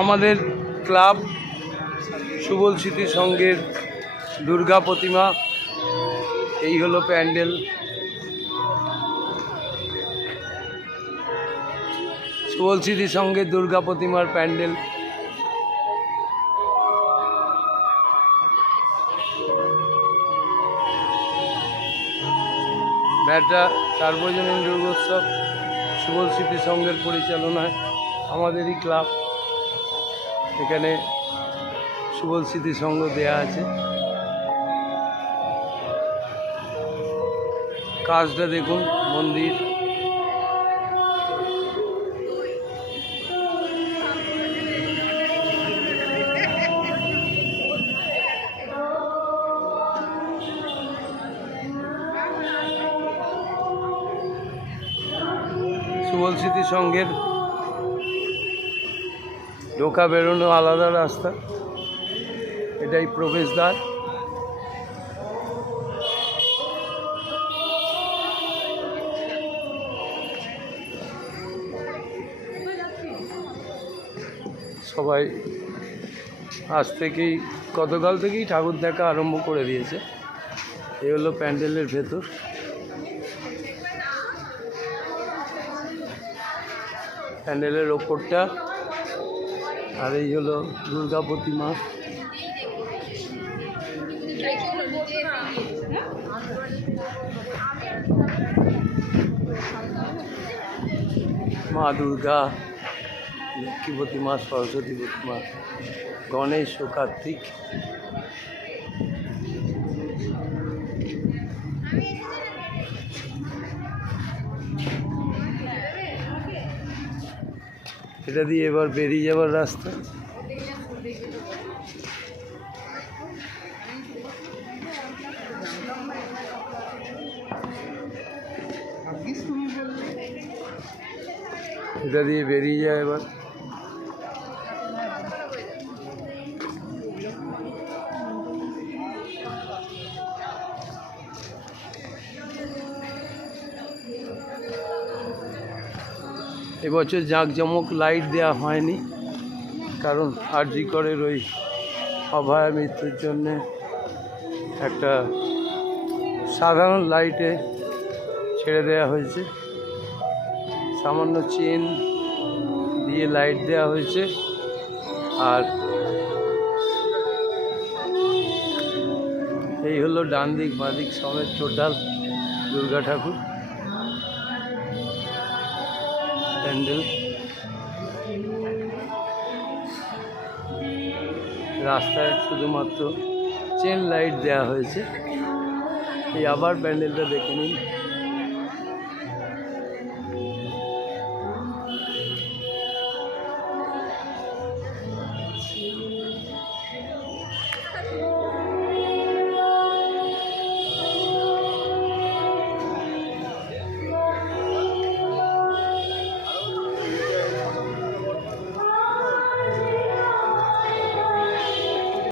আমাদের ক্লাব সুবল স্মৃতি সংঘের দুর্গা প্রতিমা, এই হলো প্যান্ডেল। সুবল স্মৃতি সংঘের দুর্গা প্রতিমার প্যান্ডেল। ব্যাটা সার্বজনীন দুর্গোৎসব সুবল স্মৃতি সংঘের পরিচালনায় আমাদেরই ক্লাব। এখানে সুবল স্মৃতি সংঘ দেয়া আছে। কাজটা দেখুন, মন্দির। সুবল স্মৃতি সংঘের ঢোকা বেরোনো আলাদা রাস্তা, এটাই প্রবেশদ্বার। সবাই আজ থেকেই, গতকাল থেকেই ঠাকুর দেখা আরম্ভ করে দিয়েছে। এই হলো প্যান্ডেলের ভেতর। প্যান্ডেলের ওপরটা, আর এই হলো দুর্গা প্রতিমা। মা দুর্গা, লক্ষ্মী প্রতিমা, সরস্বতী প্রতিমা, গণেশ ও কার্তিক। এটা দিয়ে এবার বেরিয়ে যাবার রাস্তা। এটা দিয়ে বেরিয়ে যায় এবার। এবছর জাঁকজমক লাইট দেওয়া হয়নি, কারণ আরজি করের ওই অভয়া মৃত্যুর জন্যে একটা সাধারণ লাইটে ছেড়ে দেওয়া হয়েছে। সামান্য চেন দিয়ে লাইট দেওয়া হয়েছে। আর এই হলো ডান দিক বাঁ দিক সমেত টোটাল দুর্গা ঠাকুর প্যান্ডেল। রাস্তায় শুধুমাত্র চেন লাইট দেওয়া হয়েছে। এই আবার প্যান্ডেলটা দেখে নিন।